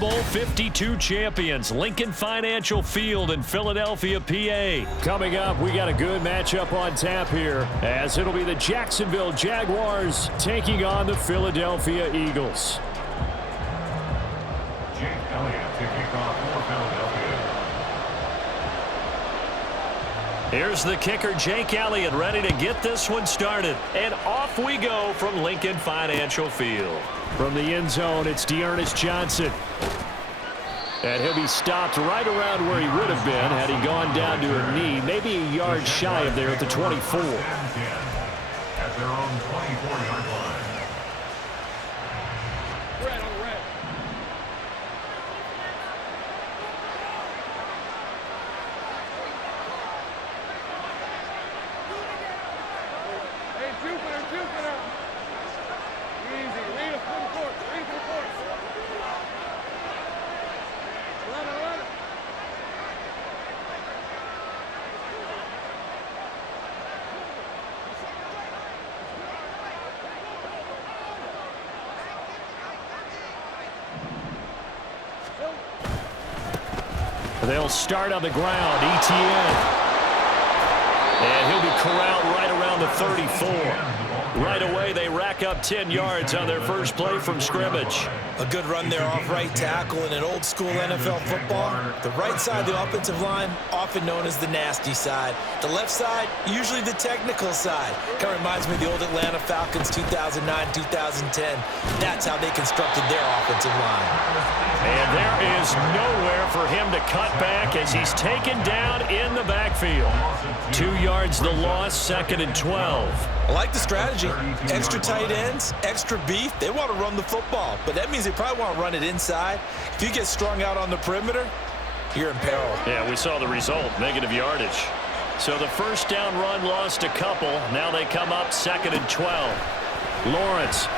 Bowl 52 champions, Lincoln Financial Field in Philadelphia, PA. Coming up, we got a good matchup on tap here, as it'll be the Jacksonville Jaguars taking on the Philadelphia Eagles. Jake Elliott to kick off for Philadelphia. Here's the kicker, Jake Elliott, ready to get this one started. And off we go from Lincoln Financial Field. From the end zone, it's D'Ernest Johnson. And he'll be stopped right around where he would have been had he gone down to a knee, maybe a yard shy of there at the 24. At their own 24-yard line. They'll start on the ground, Etienne. And he'll be corralled right around the 34. Right away, they rack up 10 yards on their first play from scrimmage. A good run there off right tackle in an old-school NFL football. The right side of the offensive line, often known as the nasty side. The left side, usually the technical side. Kind of reminds me of the old Atlanta Falcons 2009-2010. That's how they constructed their offensive line. And there is nowhere for him to cut back as he's taken down in the backfield. 2 yards the loss, 2nd and 12. I like the strategy. Extra tight ends, extra beef. They want to run the football, but that means they probably want to run it inside. If you get strung out on the perimeter, you're in peril. Yeah, we saw the result, negative yardage. So the first down run lost a couple. Now they come up 2nd and 12. Lawrence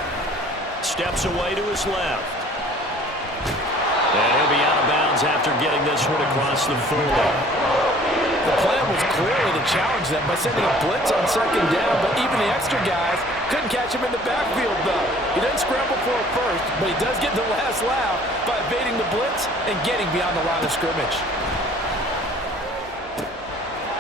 steps away to his left. And he'll be out of bounds after getting this one across the 40. The plan was clearly to challenge them by sending a blitz on 2nd down, but even the extra guys couldn't catch him in the backfield, though. He didn't scramble for it first, but he does get the last laugh by evading the blitz and getting beyond the line of scrimmage.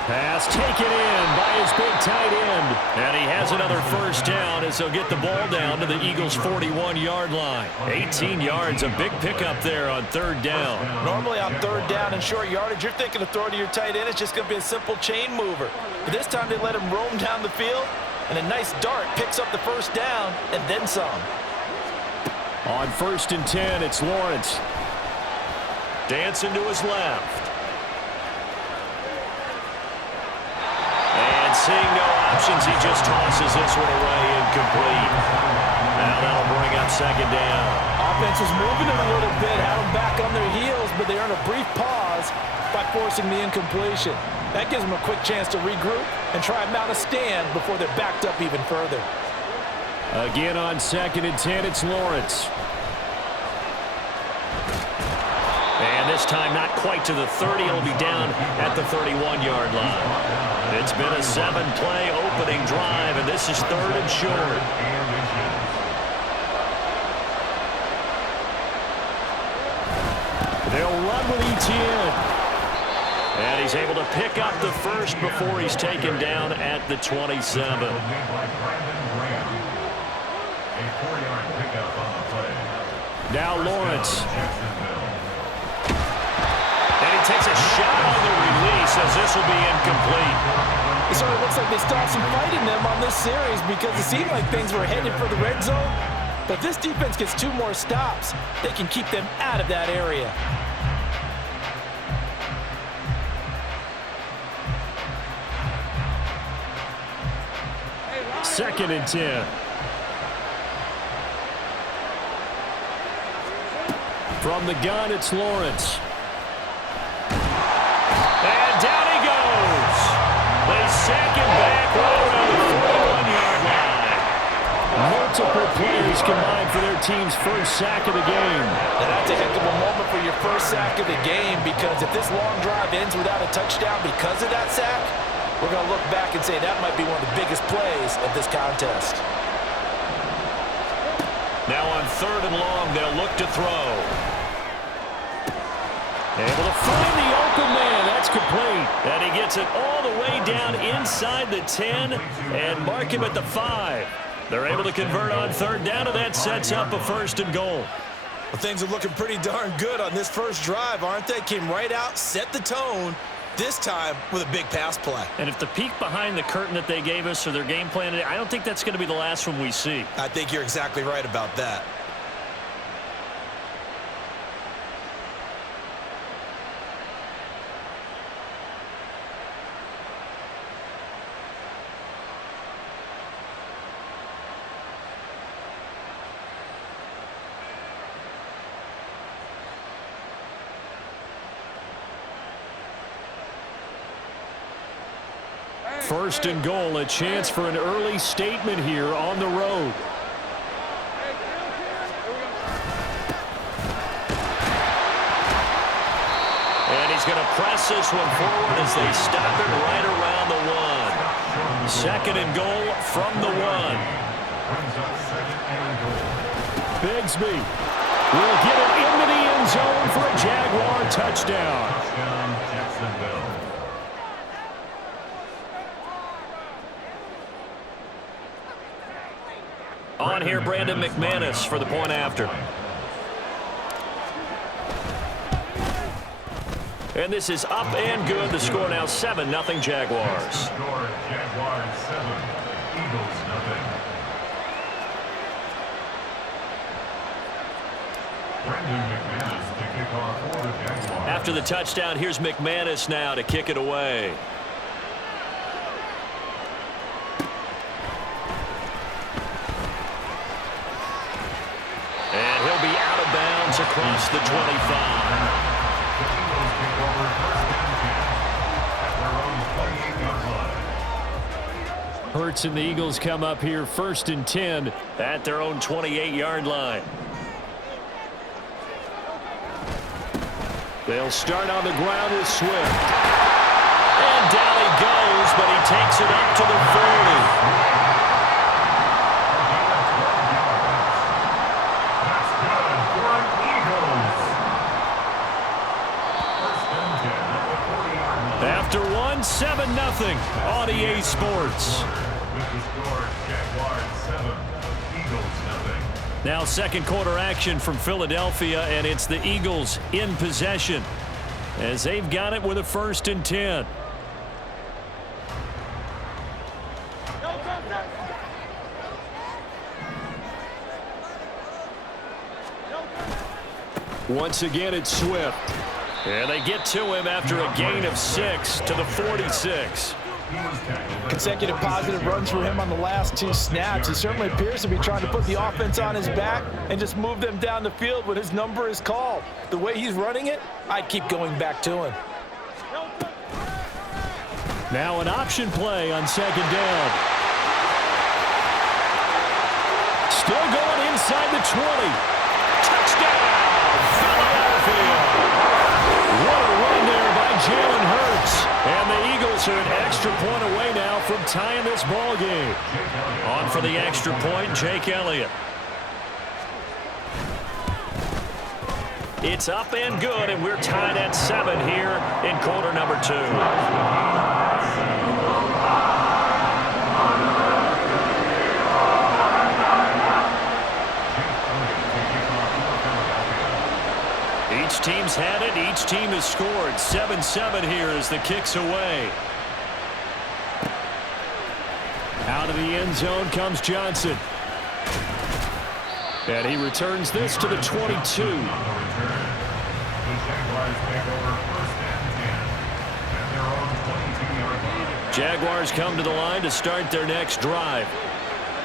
Pass taken in by his big tight end. And he has another first down as they'll get the ball down to the Eagles' 41-yard line. 18 yards, a big pickup there on 3rd down. Normally on 3rd down and short yardage, you're thinking of throwing to your tight end. It's just going to be a simple chain mover. But this time they let him roam down the field, and a nice dart picks up the first down and then some. On 1st and 10, it's Lawrence. Dancing to his left. Seeing no options, he just tosses this one away, incomplete. Now that'll bring up 2nd down. Offense was moving it a little bit, had them back on their heels, but they earn a brief pause by forcing the incompletion. That gives them a quick chance to regroup and try and mount a stand before they're backed up even further. Again on 2nd and 10, it's Lawrence. And this time not quite to the 30. It'll be down at the 31-yard line. It's been a 7-play opening drive, and this is 3rd and short. They'll run with Etienne. And he's able to pick up the first before he's taken down at the 27. Now Lawrence. And he takes a shot on the release as this will be incomplete. It sort of looks like they stopped some fight in them on this series because it seemed like things were headed for the red zone. But this defense gets 2 more stops. They can keep them out of that area. Second and 10. From the gun, it's Lawrence. And down he goes. They sack him back right around the 41-yard line. Multiple players combined for their team's first sack of the game. Now that's a heck of a moment for your first sack of the game, because if this long drive ends without a touchdown because of that sack, we're going to look back and say that might be one of the biggest plays of this contest. Now on 3rd and long, they'll look to throw. Able to find the open man. That's complete. And he gets it all the way down inside the 10 and mark him at the 5. They're able to convert on third down, and that sets up a 1st and goal. Well, things are looking pretty darn good on this first drive, aren't they? Came right out, set the tone, this time with a big pass play. And if the peek behind the curtain that they gave us or their game plan, I don't think that's going to be the last one we see. I think you're exactly right about that. First and goal, a chance for an early statement here on the road. And he's going to press this one forward as they stop it right around the 1. 2nd and goal from the 1. Bigsby will get it into the end zone for a Jaguar touchdown. On here, Brandon McManus for the point after. And this is up and good. The score now 7-0 Jaguars. Score Jaguars 7, Eagles 0. Brandon McManus to kick off for the Jaguars. After the touchdown, here's McManus now to kick it away. And he'll be out of bounds across the 25. Hurts and the Eagles come up here 1st and 10 at their own 28-yard line. They'll start on the ground with Swift. And down he goes, but he takes it up to the 40. After 7-0 on EA Sports. Now 2nd quarter action from Philadelphia, and it's the Eagles in possession as they've got it with a 1st and 10. Once again, it's Swift. And they get to him after a gain of 6 to the 46. Consecutive positive runs for him on the last 2 snaps. He certainly appears to be trying to put the offense on his back and just move them down the field when his number is called. The way he's running it, I'd keep going back to him. Now an option play on 2nd down. Still going inside the 20. Touchdown, Philadelphia. What a run there by Jalen Hurts. And the Eagles are an extra point away now from tying this ball game. On for the extra point, Jake Elliott. It's up and good, and we're tied at 7 here in quarter number 2. Each team's had it. Each team has scored. 7-7 here as the kick's away. Out of the end zone comes Johnson. And he returns this to the 22. Jaguars come to the line to start their next drive.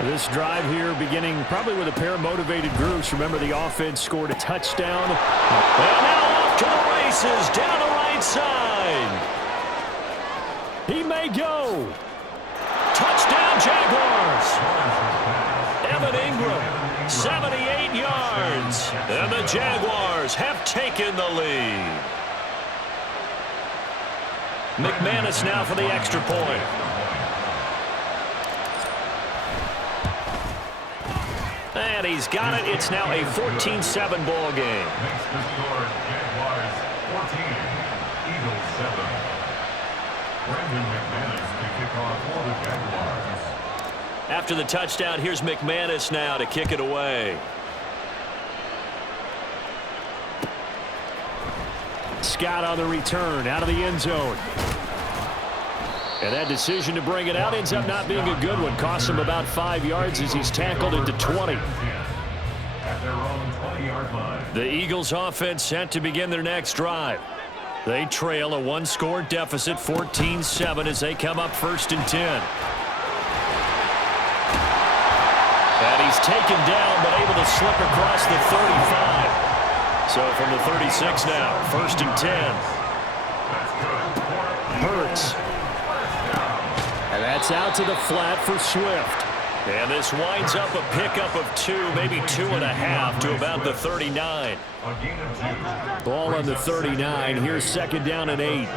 This drive here beginning probably with a pair of motivated groups. Remember, the offense scored a touchdown. And now off to the races down the right side. He may go. Touchdown, Jaguars. Evan Ingram, 78 yards. And the Jaguars have taken the lead. McManus now for the extra point. And he's got it. It's now a 14-7 ball game. Makes the score Jaguars 14. Brandon McManus to kick off for the Jaguars. After the touchdown, here's McManus now to kick it away. Scott on the return out of the end zone. And that decision to bring it out ends up not being a good one. Costs him about 5 yards as he's tackled into 20. At their own 20-yard line. The Eagles offense set to begin their next drive. They trail a one-score deficit, 14-7, as they come up 1st and 10. And he's taken down, but able to slip across the 35. So from the 36 now, 1st and 10. Hurts. And that's out to the flat for Swift. And this winds up a pickup of 2, maybe 2.5 to about the 39. Ball on the 39. Here's 2nd down and 8.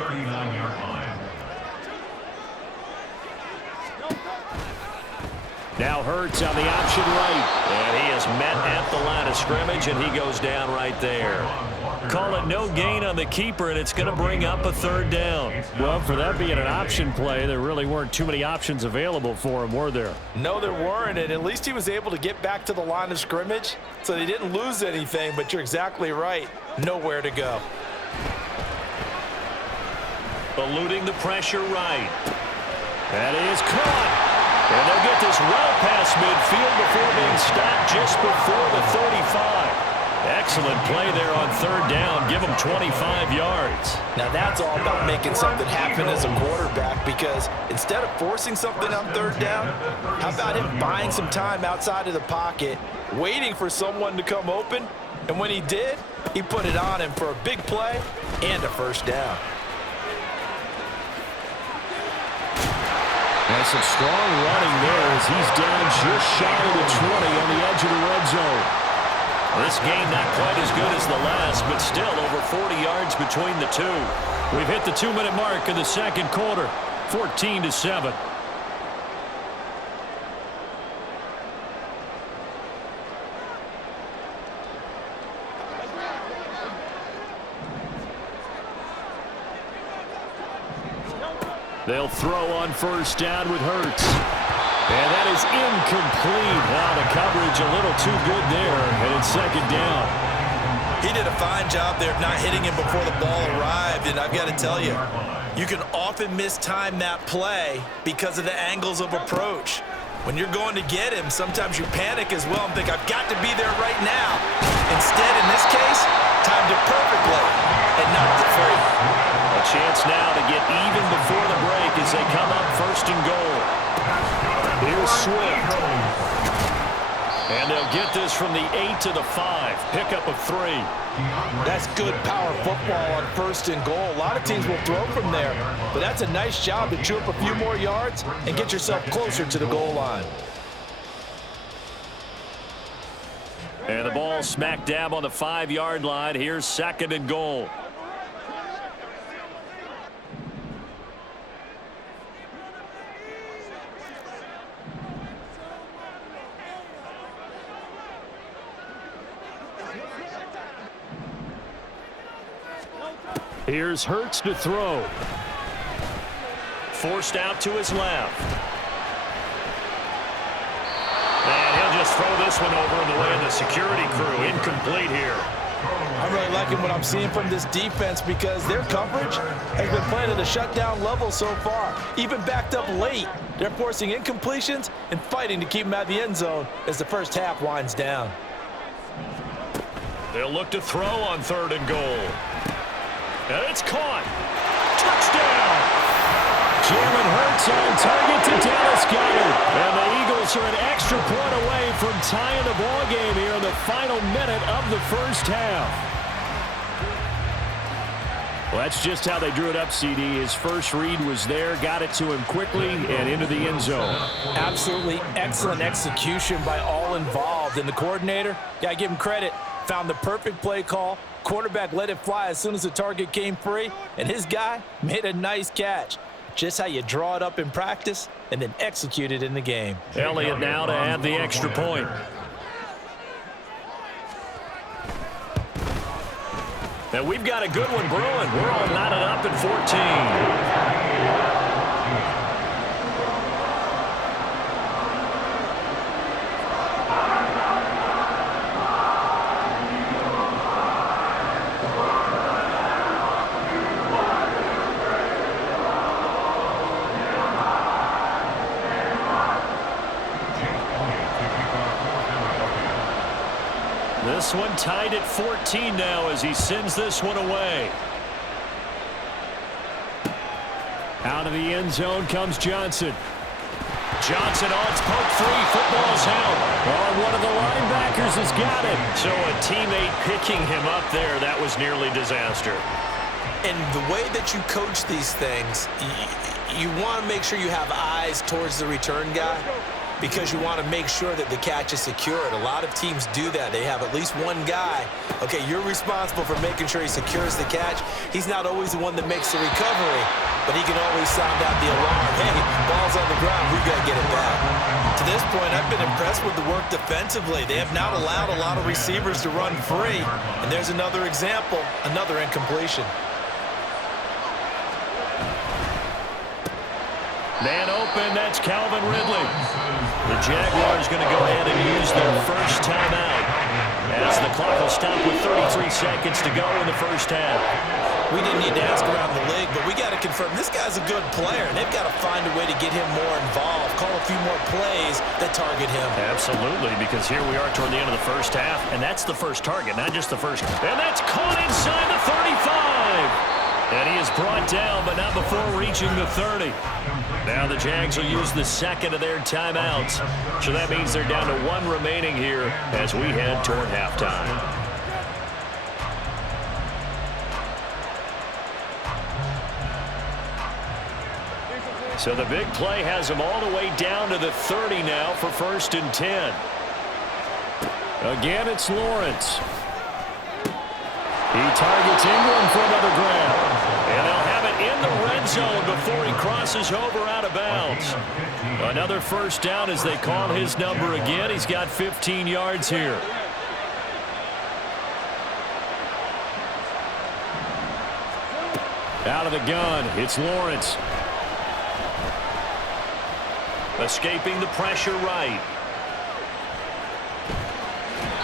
Now Hurts on the option right. And he is met at the line of scrimmage, and he goes down right there. Call it no gain on the keeper, and it's going to bring up a 3rd down. Well, for that being an option play, there really weren't too many options available for him, were there? No, there weren't, and at least he was able to get back to the line of scrimmage, so they didn't lose anything, but you're exactly right. Nowhere to go. Eluding the pressure right. That is caught. And they'll get this well past midfield before being stopped just before the 35. Excellent play there on 3rd down. Give him 25 yards. Now that's all about making something happen as a quarterback, because instead of forcing something on 3rd down, how about him buying some time outside of the pocket, waiting for someone to come open, and when he did, he put it on him for a big play and a 1st down. And some strong running there as he's down just shy of the 20 on the edge of the red zone. This game not quite as good as the last, but still over 40 yards between the two. We've hit the 2-minute mark in the 2nd quarter, 14-7. They'll throw on 1st down with Hurts. And that is incomplete. Now the coverage a little too good there, and it's 2nd down. He did a fine job there of not hitting him before the ball arrived, and I've got to tell you, you can often mistime that play because of the angles of approach. When you're going to get him, sometimes you panic as well and think, I've got to be there right now. Instead, in this case, timed it perfectly and knocked it free. A chance now to get even before the break as they come up 1st and goal. Here's Swift. And they'll get this from the 8 to the 5. Pickup of 3. That's good power football on 1st and goal. A lot of teams will throw from there, but that's a nice job to chew up a few more yards and get yourself closer to the goal line. And the ball smack dab on the 5-yard line. Here's 2nd and goal. Here's Hurts to throw. Forced out to his left. And he'll just throw this one over in the way of the security crew. Incomplete here. I'm really liking what I'm seeing from this defense because their coverage has been playing at a shutdown level so far. Even backed up late, they're forcing incompletions and fighting to keep them out of the end zone as the first half winds down. They'll look to throw on 3rd and goal. And it's caught. Touchdown! Jalen Hurts on target to Dallas Goedert. And the Eagles are an extra point away from tying the ball game here in the final minute of the 1st half. Well, that's just how they drew it up, CD. His first read was there, got it to him quickly, and into the end zone. Absolutely excellent execution by all involved. And the coordinator, got to give him credit, found the perfect play call. Quarterback let it fly as soon as the target came free, and his guy made a nice catch. Just how you draw it up in practice and then execute it in the game. Elliott now to add the extra point. And we've got a good one brewing. We're all knotted up at 14. This one tied at 14 now as he sends this one away. Out of the end zone comes Johnson. Johnson on its poke free. Football's out. Oh, one of the linebackers has got it. So a teammate picking him up there, that was nearly disaster. And the way that you coach these things, you want to make sure you have eyes towards the return guy, because you want to make sure that the catch is secured. A lot of teams do that. They have at least one guy. Okay, you're responsible for making sure he secures the catch. He's not always the one that makes the recovery, but he can always sound out the alarm. Hey, ball's on the ground. We've got to get it back. To this point, I've been impressed with the work defensively. They have not allowed a lot of receivers to run free. And there's another example, another incompletion. Man open, that's Calvin Ridley. The Jaguars going to go ahead and use their first timeout as the clock will stop with 33 seconds to go in the first half. We didn't need to ask around the league, but we got to confirm this guy's a good player. They've got to find a way to get him more involved, call a few more plays that target him. Absolutely, because here we are toward the end of the first half, and that's the first target, not just the first. And that's caught inside the 35. And he is brought down, but not before reaching the 30. Now the Jags will use the second of their timeouts. So that means they're down to one remaining here as we head toward halftime. So the big play has them all the way down to the 30 now for 1st and 10. Again, it's Lawrence. He targets Ingram for another grab. And they'll have it in the red zone before he crosses over out of bounds. Another first down as they call his number again. He's got 15 yards here. Out of the gun, it's Lawrence. Escaping the pressure right.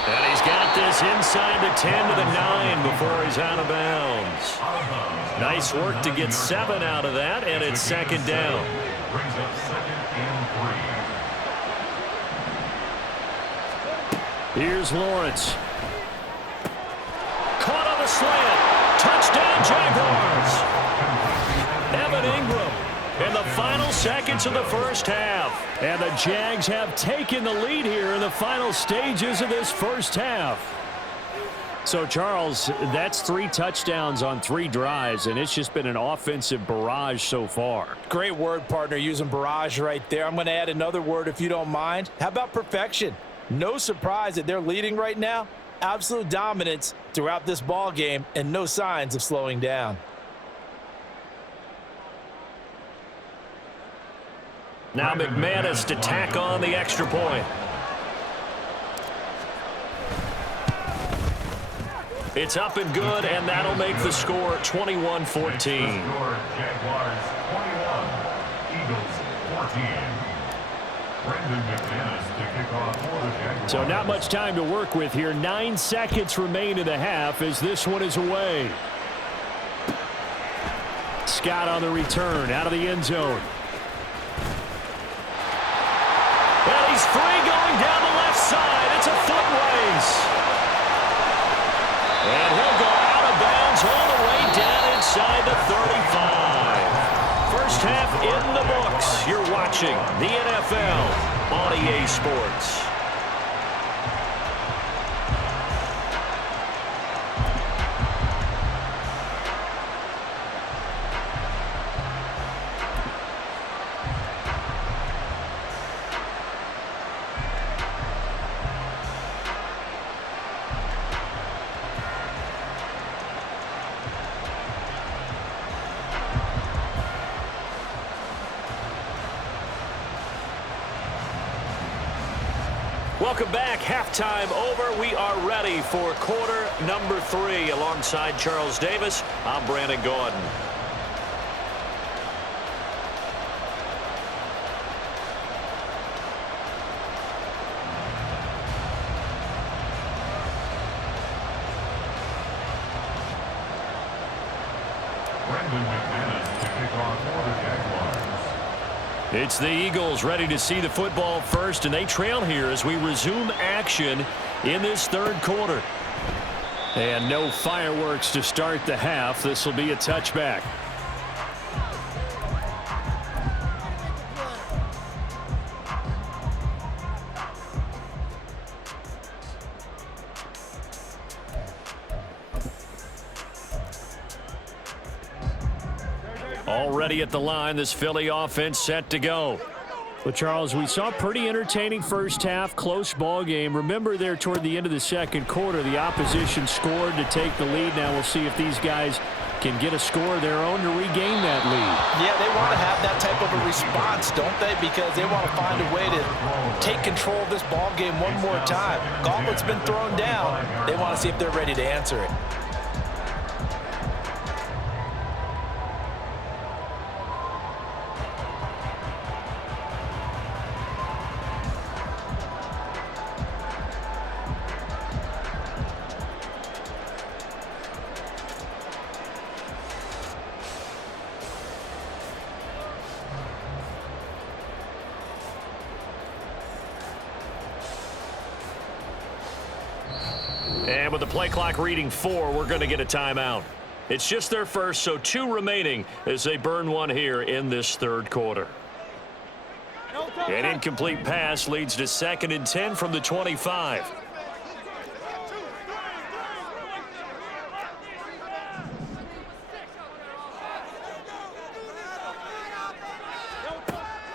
And he's got this inside the 10 to the 9 before he's out of bounds. Nice work to get 7 out of that, and it's second down. Brings up 2nd and 3. Here's Lawrence. Caught on the slant. Touchdown, Jaguars. Evan Ingram in the final seconds of the first half. And the Jags have taken the lead here in the final stages of this first half. So, Charles, that's 3 touchdowns on 3 drives, and it's just been an offensive barrage so far. Great word, partner, using barrage right there. I'm going to add another word if you don't mind. How about perfection? No surprise that they're leading right now. Absolute dominance throughout this ball game and no signs of slowing down. Now McManus to tack on the extra point. It's up and good, and that'll make the score 21-14. Jaguars 21, Eagles 14. Brendan McManus to kick off for the Jaguars. So not much time to work with here. 9 seconds remain in the half as this one is away. Scott on the return out of the end zone. And he's free going down the left side. It's a foot race. And he'll go out of bounds all the way down inside the 35. First half in the books. You're watching the NFL on EA Sports. Welcome back. Halftime over. We are ready for quarter number 3. Alongside Charles Davis, I'm Brandon Gaudin. Brandon McManus to kick off for the Jaguars. It's the Eagles ready to see the football first, and they trail here as we resume action in this third quarter. And no fireworks to start the half. This will be a touchback. Already at the line, this Philly offense set to go. Well, Charles, we saw a pretty entertaining first half, close ball game. Remember there toward the end of the second quarter, the opposition scored to take the lead. Now we'll see if these guys can get a score of their own to regain that lead. Yeah, they want to have that type of a response, don't they? Because they want to find a way to take control of this ball game one more time. Gauntlet's been thrown down. They want to see if they're ready to answer it. And with the play clock reading 4, we're going to get a timeout. It's just their first, so 2 remaining as they burn one here in this third quarter. An incomplete pass leads to 2nd and 10 from the 25.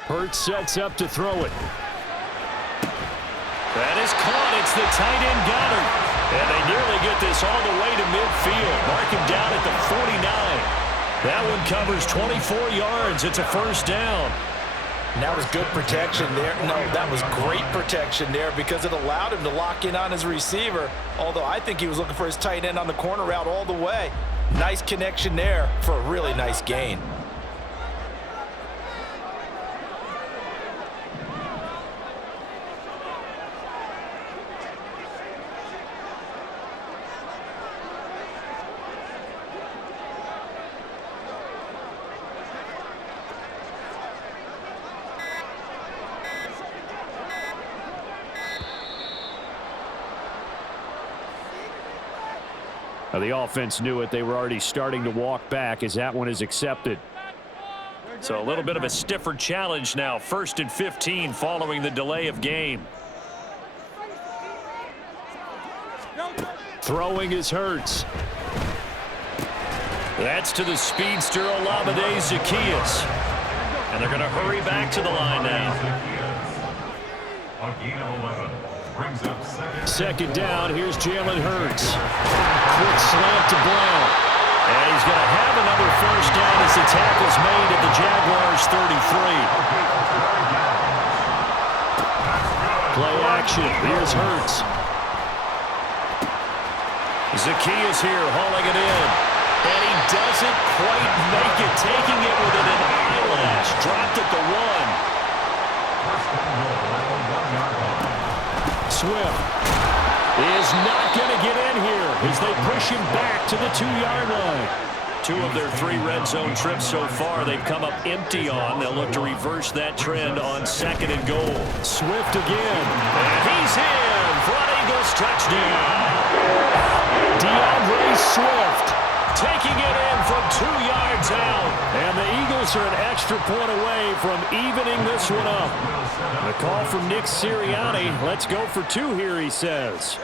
Hurts sets up to throw it. That is caught. It's the tight end Goddard. And they nearly get this all the way to midfield. Mark him down at the 49. That one covers 24 yards. It's a first down. And that was good protection there. No, that was great protection there because it allowed him to lock in on his receiver. Although I think he was looking for his tight end on the corner route all the way. Nice connection there for a really nice gain. The offense knew it. They were already starting to walk back as that one is accepted. So a little bit of a stiffer challenge now. 1st and 15 following the delay of game. Throwing is Hurts. That's to the speedster Olamide Zaccheaus. And they're going to hurry back to the line now. Brings up 2nd down. Here's Jalen Hurts. Quick slant to Brown. And he's going to have another first down as the tackle's made at the Jaguars' 33. Play action. Here's Hurts. Zaccheaus here hauling it in. And he doesn't quite make it, taking it within an eyelash. Dropped at the 1. Swift is not going to get in here as they push him back to the 2-yard line. 2 of their 3 red zone trips so far they've come up empty on. They'll look to reverse that trend on 2nd and goal. Swift again. And he's in for an Eagles touchdown. DeAndre Swift taking it in from 2 yards out. And the Eagles are an extra point away from evening this one up. The call from Nick Sirianni. Let's go for 2 here, he says.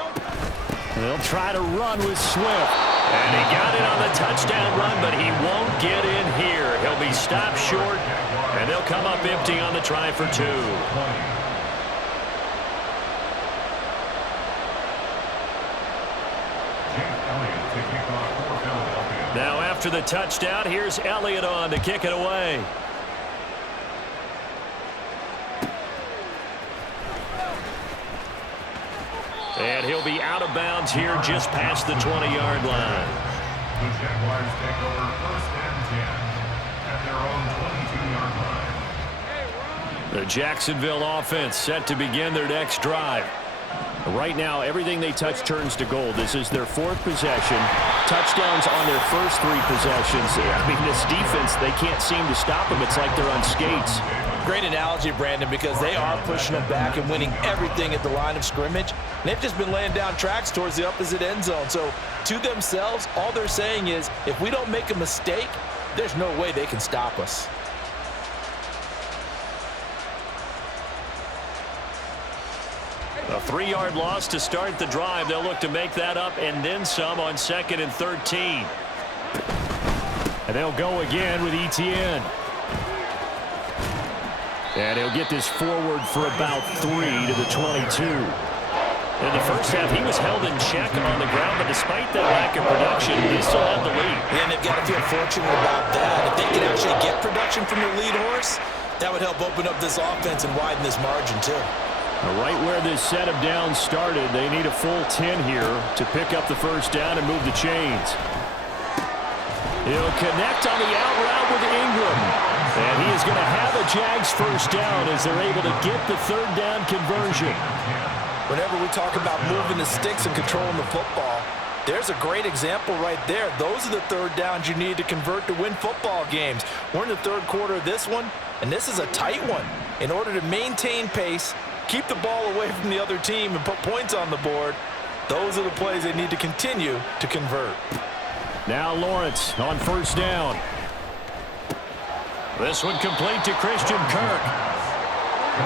They'll try to run with Swift. And he got it on the touchdown run, but he won't get in here. He'll be stopped short, and they'll come up empty on the try for 2. Now after the touchdown, here's Elliott on to kick it away. And he'll be out of bounds here just past the 20-yard line. The Jaguars take over 1st and 10 at their own 22-yard line. The Jacksonville offense set to begin their next drive. Right now, everything they touch turns to gold. This is their 4th possession. Touchdowns on their first 3 possessions. I mean, this defense, they can't seem to stop them. It's like they're on skates. Great analogy, Brandon, because they are pushing them back and winning everything at the line of scrimmage. And they've just been laying down tracks towards the opposite end zone. So to themselves, all they're saying is, if we don't make a mistake, there's no way they can stop us. A 3-yard loss to start the drive. They'll look to make that up and then some on 2nd and 13. And they'll go again with Etienne. And he'll get this forward for about 3 to the 22. In the first half, he was held in check on the ground, but despite that lack of production, he still had the lead. And they've got to feel fortunate about that. If they can actually get production from their lead horse, that would help open up this offense and widen this margin too. Right where this set of downs started, they need a full 10 here to pick up the first down and move the chains. He'll connect on the out route with Ingram. And he is going to have a Jags first down as they're able to get the 3rd down conversion. Whenever we talk about moving the sticks and controlling the football, there's a great example right there. Those are the 3rd downs you need to convert to win football games. We're in the 3rd quarter of this one, and this is a tight one. In order to maintain pace, keep the ball away from the other team, and put points on the board, those are the plays they need to continue to convert. Now Lawrence on first down. This one complete to Christian Kirk.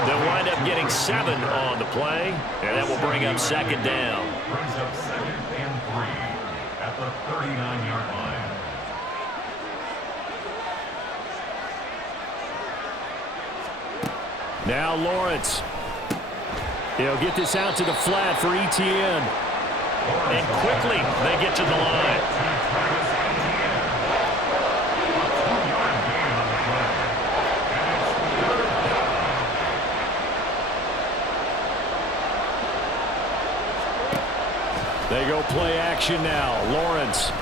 They'll wind up getting 7 on the play, and that will bring up 2nd down. Brings up 2nd and 3 at the 39-yard line. Now Lawrence. He'll get this out to the flat for Etienne. And quickly they get to the line. They go play action now. Lawrence. He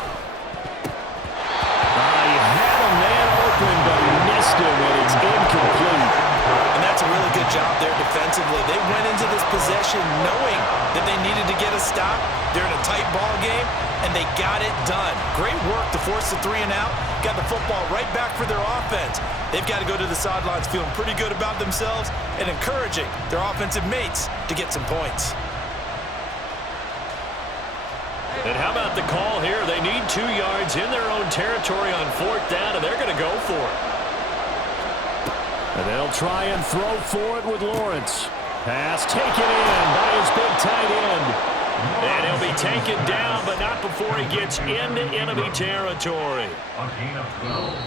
had a man open, but he missed him, and it's incomplete. And that's a really good job there defensively. They went into this possession knowing that they needed to get a stop. They're in a tight ball game, and they got it done. Great work to force the 3 and out. Got the football right back for their offense. They've got to go to the sidelines feeling pretty good about themselves and encouraging their offensive mates to get some points. And how about the call here? They need 2 yards in their own territory on 4th down, and they're going to go for it. And they'll try and throw for it with Lawrence. Pass taken in by his big tight end. And he'll be taken down, but not before he gets into enemy territory.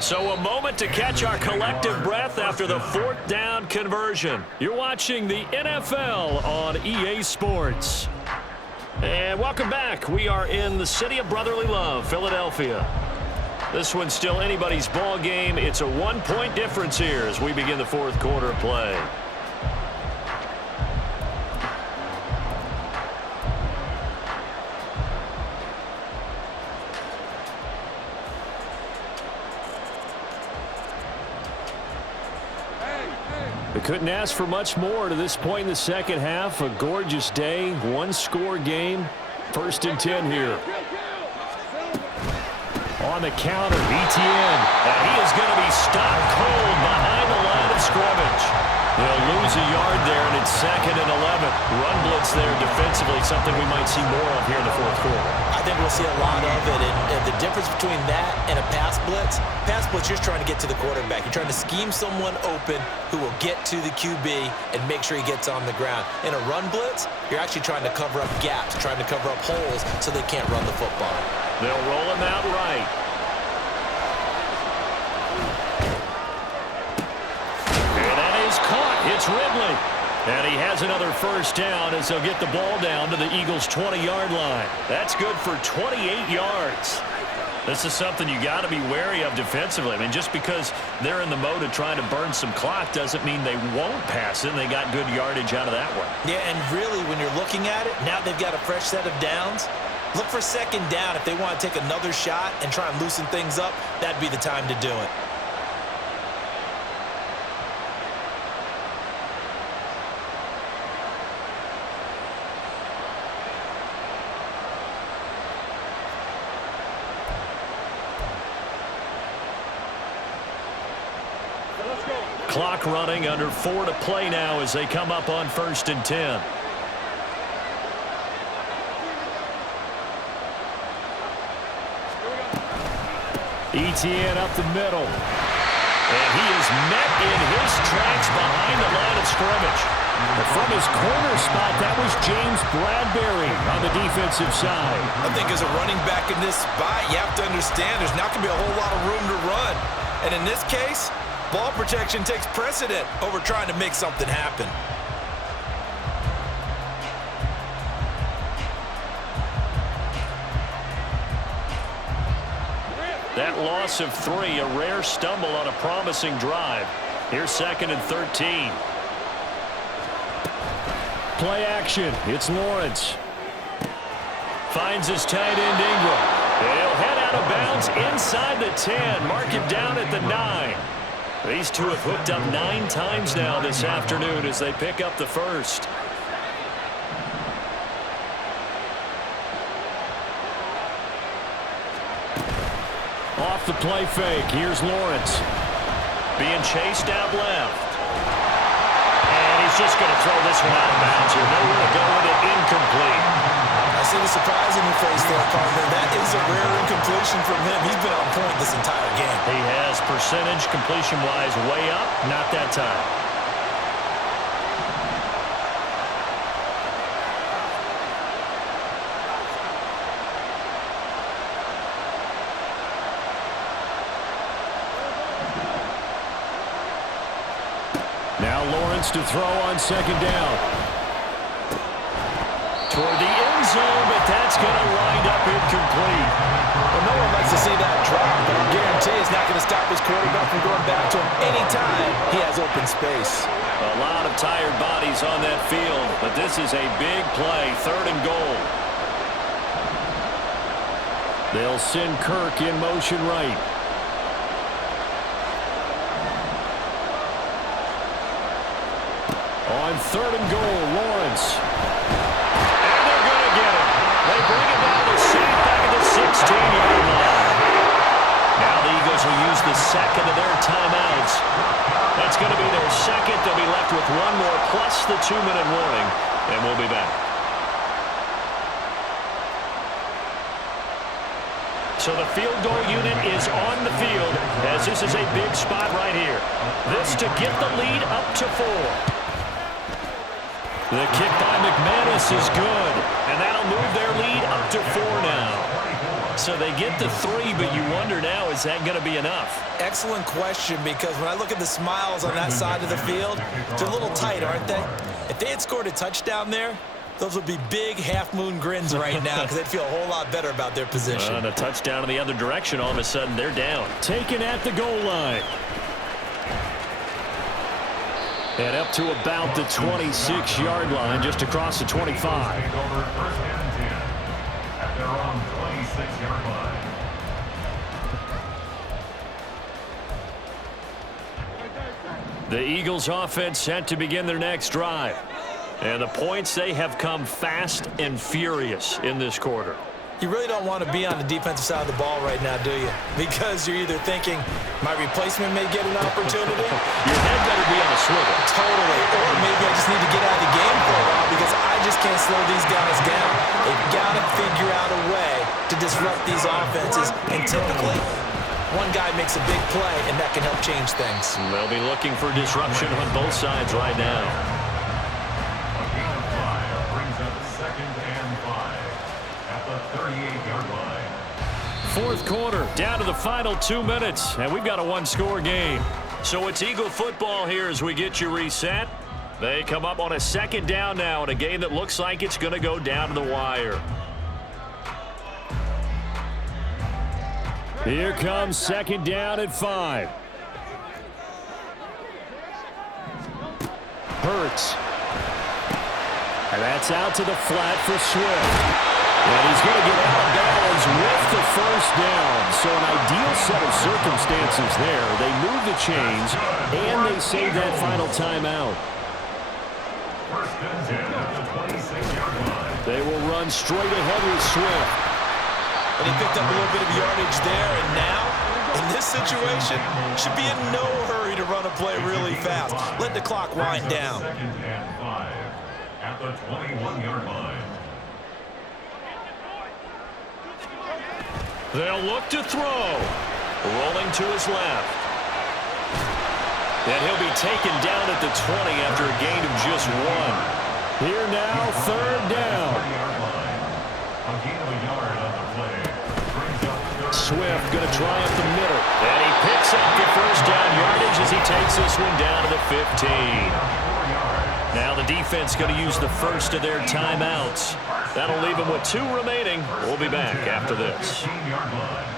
So a moment to catch our collective breath after the 4th down conversion. You're watching the NFL on EA Sports. And welcome back. We are in the city of brotherly love, Philadelphia. This one's still anybody's ball game. It's a 1-point difference here as we begin the 4th quarter of play. They couldn't ask for much more to this point in the second half. A gorgeous day, 1-score game. 1st and 10 here. On the counter, Etienne. And he is going to be stopped cold behind the line of scrimmage. They'll lose a yard there, and it's 2nd and 11. Run blitz there defensively, something we might see more of here in the 4th quarter. I think we'll see a lot of it, and the difference between that and a pass blitz, you're trying to get to the quarterback. You're trying to scheme someone open who will get to the QB and make sure he gets on the ground. In a run blitz, you're actually trying to cover up gaps, trying to cover up holes so they can't run the football. They'll roll him out right. And that is caught. It's Ridley. And he has another first down as they'll get the ball down to the Eagles' 20-yard line. That's good for 28 yards. This is something you got to be wary of defensively. I mean, just because they're in the mode of trying to burn some clock doesn't mean they won't pass it, and they got good yardage out of that one. Yeah, and really, when you're looking at it, now they've got a fresh set of downs. Look for second down. If they want to take another shot and try and loosen things up, that'd be the time to do it. Clock running, under 4 to play now as they come up on 1st and 10. Etienne up the middle. And he is met in his tracks behind the line of scrimmage. From his corner spot, that was James Bradbury on the defensive side. I think as a running back in this spot, you have to understand there's not going to be a whole lot of room to run. And in this case, ball protection takes precedent over trying to make something happen. That loss of 3, a rare stumble on a promising drive. Here's 2nd and 13. Play action. It's Lawrence. Finds his tight end Ingram. And he'll head out of bounds inside the 10. Mark him down at the 9. These two have hooked up 9 times now this afternoon as they pick up the first. Off the play fake. Here's Lawrence. Being chased out left. And he's just going to throw this one out of bounds here. Nowhere to go with it. Incomplete. I see the surprise in your face there, partner. That is a rare incompletion from him. He's been on point this entire game. He has percentage completion-wise way up. Not that time. Now Lawrence to throw on 2nd down. Toward the end zone, but that's going to wind up incomplete. Well, no one likes to see that drop, but I guarantee it's not going to stop his quarterback from going back to him anytime he has open space. A lot of tired bodies on that field, but this is a big play, 3rd and goal. They'll send Kirk in motion right. On 3rd and goal, Lawrence. And they're going to get him. They bring him down to safe back at the 16-yard line. Now the Eagles will use the 2nd of their timeouts. That's going to be their 2nd. They'll be left with 1 more plus the 2-minute warning, and we'll be back. So the field goal unit is on the field as this is a big spot right here. This to get the lead up to 4. The kick by McManus is good, and that'll move their lead up to 4 now. So they get the 3, but you wonder now, is that going to be enough? Excellent question, because when I look at the smiles on that side of the field, they're a little tight, aren't they? If they had scored a touchdown there, those would be big half-moon grins right now because they'd feel a whole lot better about their position. And a touchdown in the other direction, all of a sudden they're down. Taken at the goal line. And up to about the 26-yard line, just across the 25. At their own 26-yard line. The Eagles offense set to begin their next drive. And the points, they have come fast and furious in this quarter. You really don't want to be on the defensive side of the ball right now, do you? Because you're either thinking, my replacement may get an opportunity. Your head better be on a swivel. Totally. Or maybe I just need to get out of the game for a while because I just can't slow these guys down. They've got to figure out a way to disrupt these offenses. And typically, one guy makes a big play, and that can help change things. They'll be looking for disruption on both sides right now. A gain of 5 brings up 2nd and 5 at the 38-yard line. Fourth quarter, down to the final 2 minutes, and we've got a one-score game. So it's Eagle football here as we get you reset. They come up on a 2nd down now in a game that looks like it's going to go down to the wire. Here comes second down at 5. Hurts. And that's out to the flat for Swift. And he's going to get out of bounds with the first down. So an ideal set of circumstances there. They move the chains, and they save that final timeout. First and 10 at the 26-yard line. They will run straight ahead with Swift. And he picked up a little bit of yardage there, and now, in this situation, should be in no hurry to run a play really fast. Let the clock wind down. Second and 5 at the 21-yard line. They'll look to throw. Rolling to his left. And he'll be taken down at the 20 after a gain of just 1. Here now, third down. 30-yard line. A gain of a yard on the play. Brings up third. Swift going to try up the middle. And he picks up the first down yardage as he takes this one down to the 15. 4 yards. Now the defense going to use the first of their timeouts. That'll leave them with 2 remaining. We'll be back after this. 15-yard line.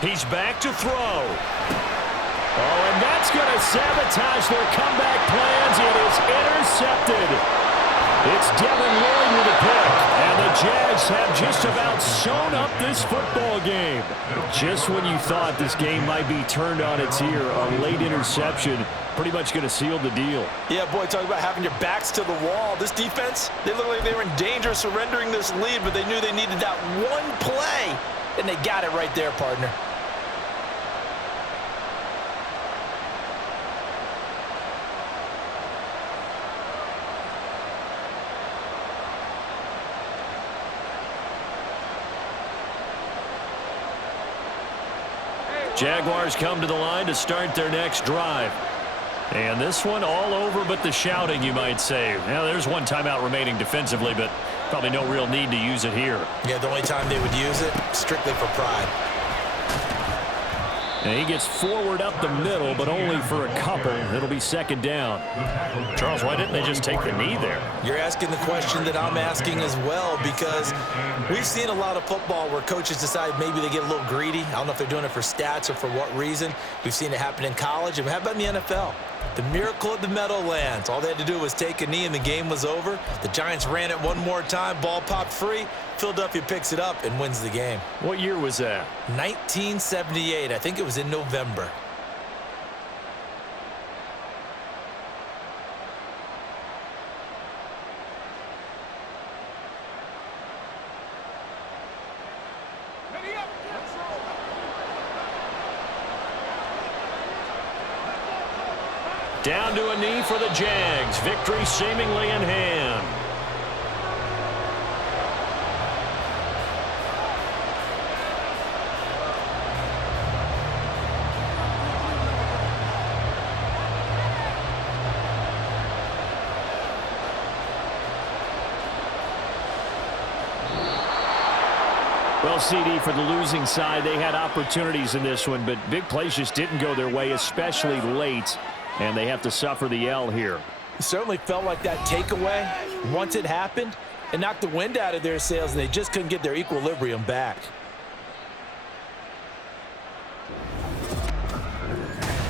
He's back to throw. Oh, and that's going to sabotage their comeback plans. It is intercepted. It's Devin Lloyd with a pick. And the Jags have just about sewn up this football game. Just when you thought this game might be turned on its ear, a late interception pretty much going to seal the deal. Yeah, boy, talk about having your backs to the wall. This defense, they look like they were in danger of surrendering this lead, but they knew they needed that one play, and they got it right there, partner. Jaguars come to the line to start their next drive. And this one all over but the shouting, you might say. Now, there's one timeout remaining defensively, but probably no real need to use it here. Yeah, the only time they would use it, strictly for pride. And he gets forward up the middle, but only for a couple. It'll be second down. Charles, why didn't they just take the knee there? You're asking the question that I'm asking as well, because we've seen a lot of football where coaches decide maybe they get a little greedy. I don't know if they're doing it for stats or for what reason. We've seen it happen in college, and how about in the NFL? The miracle of the Meadowlands. All they had to do was take a knee and the game was over. The Giants ran it one more time. Ball popped free. Philadelphia picks it up and wins the game. What year was that? 1978. I think it was in November. Down to a knee for the Jags. Victory seemingly in hand. Well, CD, for the losing side, they had opportunities in this one, but big plays just didn't go their way, especially late, and they have to suffer the L here. It certainly felt like that takeaway, once it happened, it knocked the wind out of their sails, and they just couldn't get their equilibrium back.